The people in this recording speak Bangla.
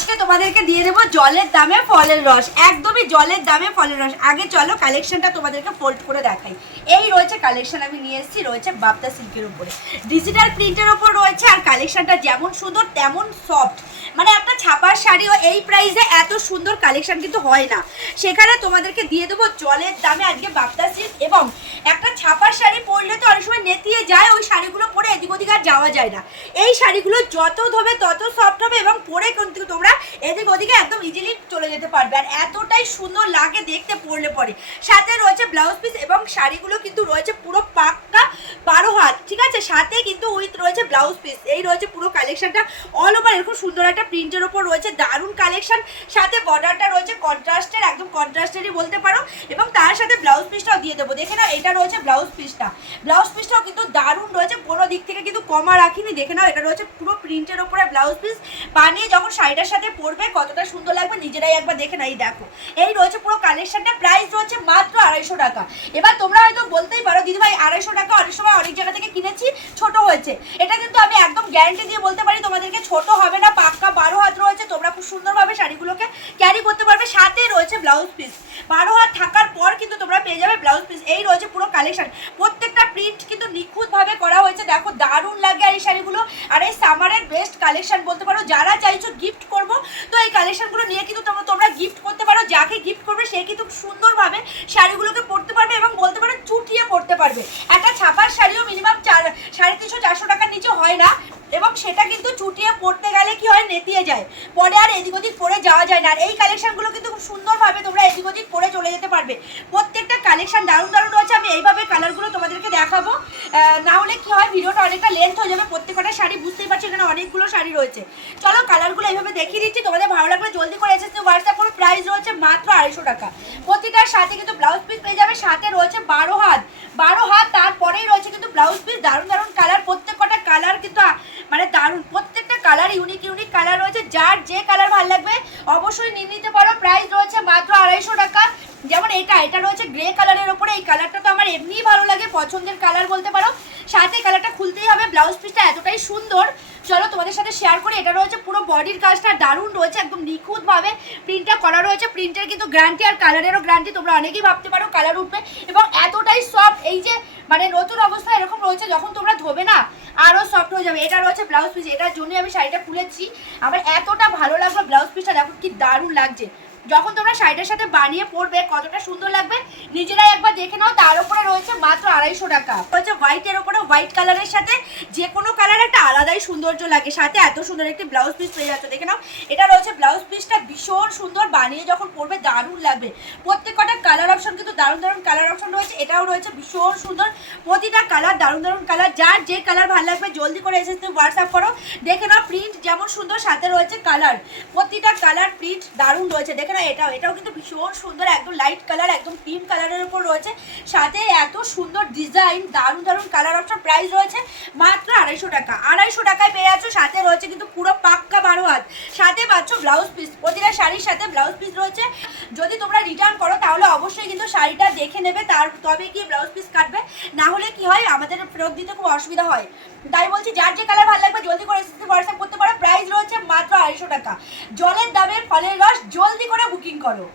আজকে তোমাদেরকে দিয়ে দেবো জলের দামে ফলের রস, একদমই জলের দামে ফলের রস। আগে চলো কালেকশনটা তোমাদেরকে ফোল্ড করে দেখাই। এই রয়েছে কালেকশন, আমি নিয়ে এসেছি, রয়েছে বাপ্তা সিল্কের উপরে, ডিজিটাল প্রিন্টের ওপর রয়েছে। আর কালেকশনটা যেমন সুন্দর তেমন সফট, মানে একটা ছাপার শাড়িও এই প্রাইসে এত সুন্দর কালেকশন কিন্তু হয় না। সেখানে তোমাদেরকে দিয়ে দেবো জলের দামে আজকে বাপ্তা সিল্ক। এবং একটা ছাপার শাড়ি পরলে তো অনেক সময় নেতিয়ে যায়, ওই শাড়িগুলো পরে এদিক ওদিক আর যাওয়া যায় না। এই শাড়িগুলো যত ধোবে তত সফট হবে এবং পরে কিন্তু তোমরা এদিক ওদিকে একদম ইজিলি চলে যেতে পারবে। আর এতটাই সুন্দর লাগে দেখতে পরলে পরে। সাথে রয়েছে ব্লাউজ পিস এবং শাড়িগুলো কিন্তু রয়েছে পুরো পাক্কা 12 হাত, ঠিক আছে। সাথে কিন্তু উইথ রয়েছে ব্লাউজ পিস। এই রয়েছে পুরো কালেকশনটা অল ওভার এরকম সুন্দর একটা প্রিন্টের ওপর রয়েছে, দারুণ কালেকশন। সাথে বর্ডারটা রয়েছে কন্ট্রাস্টের, একদম কন্ট্রাস্টেরই বলতে পারো। এবং তার সাথে ব্লাউজ পিসটাও দিয়ে দেবো, দেখে নাও। এটা রয়েছে ব্লাউজ পিসটা, ব্লাউজ পিসটাও কিন্তু দারুণ রয়েছে, কোনো দিক থেকে কিন্তু কমা রাখিনি। দেখে নাও, এটা রয়েছে পুরো প্রিন্টের ওপরে ব্লাউজ পিস। বানিয়ে যখন শাড়িটার সাথে পরবে কতটা সুন্দর লাগবে নিজেরাই একবার দেখে নাও। দেখো, এই রয়েছে পুরো কালেকশনটা, প্রাইস রয়েছে মাত্র 250 টাকা। এবার তোমরা হয়তো বলতেই পারো দিদি ভাই 250 টাকা অনেক সময় অনেক জায়গা থেকে কিনেছি ছোট হয়েছে। এটা কিন্তু আমি একদম গ্যারান্টি দিয়ে বলতে পারি তোমাদেরকে ছোট হবে না, পাক্কা 12 হাত রয়েছে। তোমরা খুব সুন্দরভাবে শাড়িগুলোকে ক্যারি করতে পারবে। সাথে রয়েছে ব্লাউজ পিস, 12 হাত থাকার পর কিন্তু তোমরা পেয়ে যাবে ব্লাউজ পিস। এই রয়েছে পুরো কালেকশন, প্রত্যেকটা প্রিন্ট কিন্তু নিখুঁতভাবে করা হয়েছে। দেখো দারুণ লাগে আর এই শাড়িগুলো। আর এই সামারের বেস্ট কালেকশন বলতে পারো। যারা চাইছো গিফট করবো তো এই কালেকশনগুলো নিয়ে কিন্তু তোমরা গিফট করতে পারো। যাকে গিফট করবে সে কিন্তু সুন্দরভাবে শাড়িগুলোকে পরতে পারবে এবং বলতে পারো চুটিয়ে পরতে পারবে। একটা ছাপার শাড়িও মিনিমাম 350-400 টাকার নিচে হয় না, এবং সেটা কিন্তু চুটিয়ে পরতে গেলে কি হয়, নেতিয়ে যায়, পরে আর এদিক ওদিক পরে যাওয়া যায় না। আর এই কালেকশনগুলো কিন্তু খুব সুন্দরভাবে তোমরা এদিক ওদিক পরে চলে যেতে পারবে। প্রত্যেকটা কালেকশন দারুণ দারুণ রয়েছে। আমি এইভাবে কালারগুলো তোমাদেরকে দেখাবো, না হলে কি হয় ভিডিওটা অনেকটা লেন্থ হয়ে যাবে। প্রত্যেকটা শাড়ি বুঝতেই পারছি এখানে অনেকগুলো শাড়ি রয়েছে। চলো কালারগুলো এইভাবে দেখিয়ে দিচ্ছি, তোমাদের ভালো লাগলে জলদি করে এসেছে হোয়াটসঅ্যাপ করো। প্রাইস রয়েছে মাত্র 250 টাকা। প্রতিটার সাথে কিন্তু ব্লাউজ পিস পেয়ে যাবে। সাথে রয়েছে 12 হাত, 12 হাত, তারপরেই রয়েছে কিন্তু ব্লাউজ পিস। দারুণ দারুণ কালার, প্রত্যেকটা কালার কিন্তু মানে দারুণ, প্রত্যেকটা কালার ইউনিক ইউনিক কালার রয়েছে। যার যে কালার ভালো লাগবে অবশ্যই নিয়ে নিতে পারো। প্রাইস রয়েছে মাত্র 250 টাকা। যেমন এটা রয়েছে গ্রে কালারের ওপরে, এই কালারটা তো আমার এমনিই ভালো লাগে, পছন্দের কালার বলতে পারো। সাথে কালারটা খুলতেই হবে, ব্লাউজ পিসটা এতটাই সুন্দর। চলো তোমাদের সাথে শেয়ার করি। এটা রয়েছে পুরো বডির কাজটা দারুণ রয়েছে, একদম নিখুঁতভাবে প্রিন্টটা করা রয়েছে। প্রিন্টের কিন্তু গ্যারান্টি আর কালারেরও গ্যারান্টি। তোমরা অনেকেই ভাবতে পারো কালার উঠবে, এবং এতটাই সফট, এই যে মানে নতুন অবস্থা এরকম রয়েছে, যখন তোমরা ধোবে না আরও সফট হয়ে যাবে। এটা রয়েছে ব্লাউজ পিস, এটার জন্যই আমি শাড়িটা খুলেছি। আমার এতটা ভালো লাগলো ব্লাউজ পিসটা, দেখো কি দারুণ লাগছে। যখন তোমরা শাড়িটার সাথে বানিয়ে পরবে কতটা সুন্দর লাগবে নিজেরাই একবার দেখে নাও। তার উপরে রয়েছে মাত্র 250 টাকা। রয়েছে হোয়াইটের ওপরে, হোয়াইট কালারের সাথে যে কোনো কালার একটা আলাদাই সৌন্দর্য লাগে। সাথে এত সুন্দর একটি ব্লাউজ পিস পেয়ে যাচ্ছে, দেখে নাও। এটা রয়েছে ব্লাউজ পিসটা, ভীষণ সুন্দর, বানিয়ে যখন পরবে দারুণ লাগবে। প্রত্যেকটা কালার অপশন কিন্তু দারুণ দারুণ কালার অপশন রয়েছে। এটাও রয়েছে ভীষণ সুন্দর, প্রতিটা কালার দারুণ দারুণ কালার। যার যে কালার ভালো লাগবে জলদি করে এসে হোয়াটসঅ্যাপ করো। দেখে নাও প্রিন্ট যেমন সুন্দর, সাথে রয়েছে কালার, প্রতিটা কালার প্রিন্ট দারুণ রয়েছে। দেখে নাও এটাও কিন্তু ভীষণ সুন্দর, একদম লাইট কালার, একদম ক্রিম কালারের উপর রয়েছে। সাথে এত সুন্দর ডিজাইন, দারুণ দারুণ কালার অপশন। প্রাইস রয়েছে মাত্র 250 টাকা। 250 টাকায় পেয়ে যাচ্ছ। সাথে রয়েছে কিন্তু পুরো পাক্কা 12 হাত, সাথে পাচ্ছ ব্লাউজ পিস। প্রতিটা শাড়ির সাথে ব্লাউজ পিস রয়েছে। যদি তোমরা রিটার্ন করো তাহলে অবশ্যই কিন্তু শাড়িটা দেখে নেবে, তবে কি ব্লাউজ পিস কাটবে, না হলে কি হয় আমাদের ফেরত দিতে খুব অসুবিধা হয়। তাই বলছি যার যে কালার ভালো লাগবে জলদি করে হোয়াটসঅ্যাপ করতে পারো। প্রাইস রয়েছে মাত্র 250 টাকা। জলের দামে ফলের রস, জলদি করে বুকিং করো।